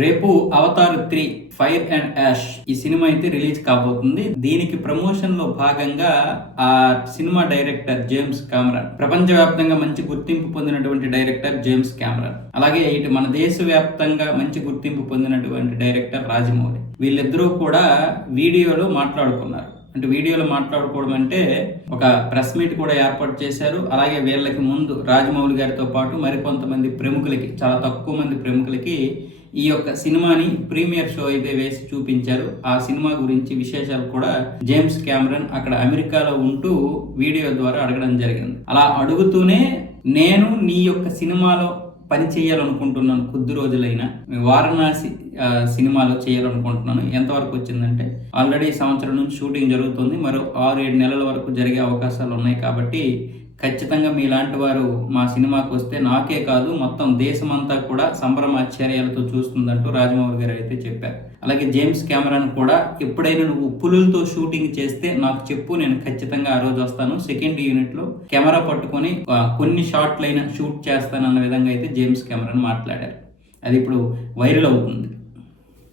రేపు Avatar 3 fire and ash ఈ cinema అయితే రిలీజ్ కాబోతుంది. దీనికి ప్రమోషన్ లో భాగంగా ఆ సినిమా డైరెక్టర్ జేమ్స్ కెమెరాన్, ప్రపంచవ్యాప్తంగా మంచి గుర్తింపు పొందినటువంటి డైరెక్టర్ జేమ్స్ కెమెరాన్, అలాగే ఇటు మన దేశవ్యాప్తంగా మంచి గుర్తింపు పొందినటువంటి డైరెక్టర్ రాజమౌళి, వీళ్ళిద్దరూ కూడా వీడియోలో మాట్లాడుకున్నారు. అంటే వీడియోలో మాట్లాడుకోవడం అంటే ఒక ప్రెస్ మీట్ కూడా ఏర్పాటు చేశారు. అలాగే వీళ్ళకి ముందు రాజమౌళి గారితో పాటు మరికొంతమంది ప్రముఖులకి, చాలా తక్కువ మంది ప్రముఖులకి ఈ యొక్క సినిమాని ప్రీమియర్ షో అయితే వేసి చూపించారు. ఆ సినిమా గురించి విశేషాలు కూడా జేమ్స్ కెమెరాన్ అక్కడ అమెరికాలో ఉంటూ వీడియో ద్వారా అడగడం జరిగింది. అలా అడుగుతూనే నేను నీ యొక్క సినిమాలో పని చేయాలనుకుంటున్నాను, కొద్ది రోజులైనా వారణాసి సినిమాలో చేయాలనుకుంటున్నాను. ఎంతవరకు వచ్చిందంటే ఆల్రెడీ సంవత్సరం నుంచి షూటింగ్ జరుగుతుంది, మరో 6-7 నెలల వరకు జరిగే అవకాశాలు ఉన్నాయి. కాబట్టి ఖచ్చితంగా మీలాంటి వారు మా సినిమాకి వస్తే నాకే కాదు మొత్తం దేశమంతా కూడా సంభ్రమాశ్చర్యాలతో చూస్తుందంటూ రాజమౌళి గారు అయితే చెప్పారు. అలాగే జేమ్స్ కెమెరాన్ కూడా ఎప్పుడైనా నువ్వు పులులతో షూటింగ్ చేస్తే నాకు చెప్పు, నేను ఖచ్చితంగా ఆ రోజు వస్తాను, సెకండ్ యూనిట్ లో కెమెరా పట్టుకొని కొన్ని షాట్లైనా షూట్ చేస్తానన్న విధంగా అయితే జేమ్స్ కెమెరాన్ మాట్లాడారు. అది ఇప్పుడు వైరల్ అవుతుంది.